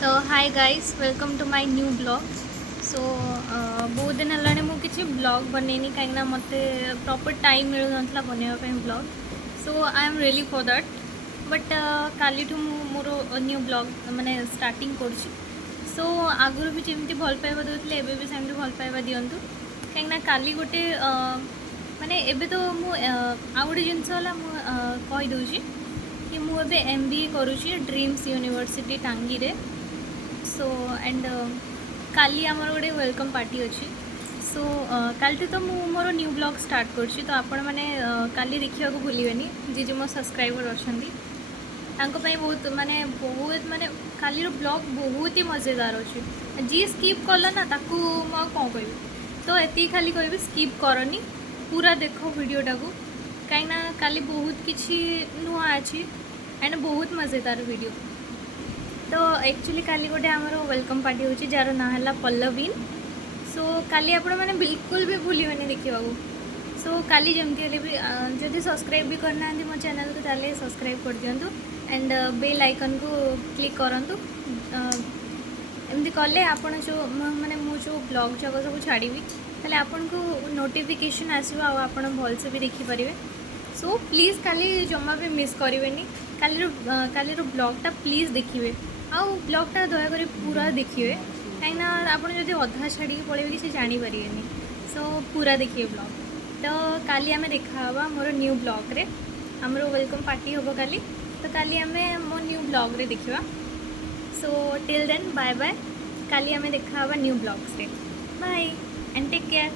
तो hi guys welcome to my new blog. So बहुत दिन है मुझे ब्लॉग बनैनी कहीं मत प्रॉपर टाइम मिलू ना बनवाई blog. So I am really for that but Kali more new blog माने स्टार्टिंग कर। सो आगुरी भी जमी भल पाइबा दूसरे एवं भी सेमती भल पाइबा दिंतु कहीं काली गोटे माने एबे तो मु आउ गोटे जिनस कहीदे कि मुझे MBA करुँची ड्रीम्स यूनिवर्सिटी टांगी रे। सो एंड काली आमर गोटे वेलकम पार्टी अच्छी। सो काली तो मु मोर न्यू ब्लॉग स्टार्ट करछि तो आपण मैंने काली देखा भूलिए जी जी मो सब्सक्राइबर अच्छा बहुत माने काली ब्लॉग बहुत ही मजेदार अच्छे। जी स्कीप कला ना ताकू कौन कह तो ये खाली कह स्कीप करनी पूरा देख वीडियोटा को कहीं काली बहुत किसी नुआ अच्छी एंड बहुत मजेदार वीडियो। तो एक्चुअली काली गोटे आमर वेलकम पार्टी होची जार ना है पल्लवीन। सो काली आपण मैंने बिल्कुल भी भूलिए देखा। सो काली जमती भी जदि सब्सक्राइब भी करना मो चैनल को ताले सब्सक्राइब कर दिंतु एंड बेल आइकन को क्लिक करूँ। एमती कले आपण जो माने मो जो ब्लॉग जगह सब छाड़ी ताले आपन को नोटिफिकेशन आसो आप भलसे भी देखिपारे। सो प्लीज़ काली जमा भी मिस करेंगे काली ब्लॉगटा प्लीज़ देखिए आउ ब्लॉगटा दयाकोरी पूरा देखिए कहीं आप अधा छाड़ी पड़े कि जापर। सो पूरा देखिए ब्लॉग। तो काली आम देखा मोर न्यू ब्लॉग रे आमर वेलकम पार्टी हम काली। तो काली आम मो न्यू ब्लॉग रे देखा। So till then bye bye काली आम देखा न्यू ब्लॉग्स रे बाय एंड टेक केयर।